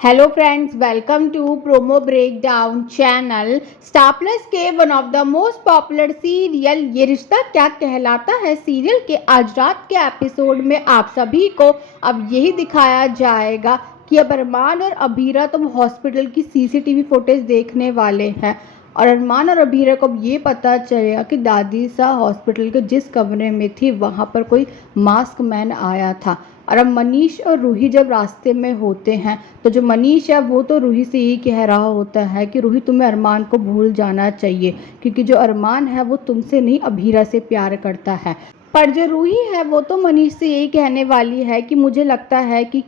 Hello friends, welcome to promo breakdown channel. Star plus के one of the most popular serial Yeh Rishta क्या कहलाता है serial के आज रात के एपिसोड में आप सभी को अब यही दिखाया जाएगा कि अब अरमान और अभीरा तो हॉस्पिटल की सीसीटीवी फुटेज देखने वाले हैं और अरमान और अभीरा को अब ये पता चलेगा कि दादी सा हॉस्पिटल के जिस कमरे में थी वहाँ पर कोई मास्क मैन आया था। और अब मनीष और रूही जब रास्ते में होते हैं तो जो मनीष है वो तो रूही से यही कह रहा होता है कि रूही तुम्हें अरमान को भूल जाना चाहिए क्योंकि जो अरमान है वो तुमसे नहीं अभीरा से प्यार करता है। पर जो रूही है वो तो मनीष से यही कहने वाली है कि मुझे लगता है कि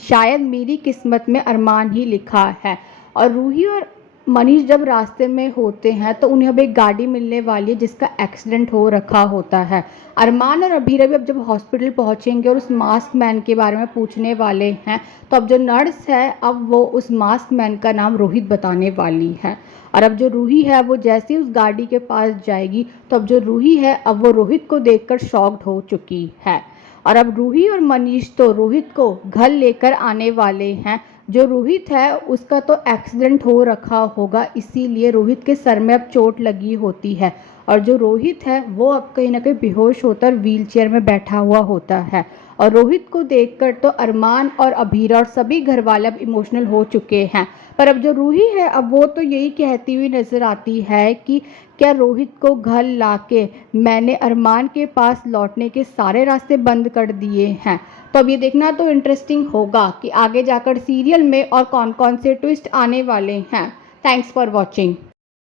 शायद मेरी किस्मत में अरमान ही लिखा है। और रूही और मनीष जब रास्ते में होते हैं तो उन्हें अब एक गाड़ी मिलने वाली है जिसका एक्सीडेंट हो रखा होता है। अरमान और अभीरा भी अब जब हॉस्पिटल पहुंचेंगे और उस मास्क मैन के बारे में पूछने वाले हैं तो अब जो नर्स है अब वो उस मास्क मैन का नाम रोहित बताने वाली है। और अब जो रूही है वो जैसे ही उस गाड़ी के पास जाएगी तो अब जो रूही है अब वो रोहित को देखकर शॉक्ड हो चुकी है। और अब रूही और मनीष तो रोहित को घर लेकर आने वाले हैं। जो रोहित है उसका तो एक्सीडेंट हो रखा होगा इसीलिए रोहित के सर में अब चोट लगी होती है और जो रोहित है वो अब कहीं ना कहीं बेहोश होकर व्हीलचेयर में बैठा हुआ होता है। और रोहित को देखकर तो अरमान और अभीरा और सभी घर वाले अब इमोशनल हो चुके हैं। पर अब जो रूही है अब वो तो यही कहती हुई नजर आती है कि क्या रोहित को घर लाके मैंने अरमान के पास लौटने के सारे रास्ते बंद कर दिए हैं। तो अब ये देखना तो इंटरेस्टिंग होगा कि आगे जाकर सीरियल में और कौन कौन से ट्विस्ट आने वाले हैं। Thanks for watching.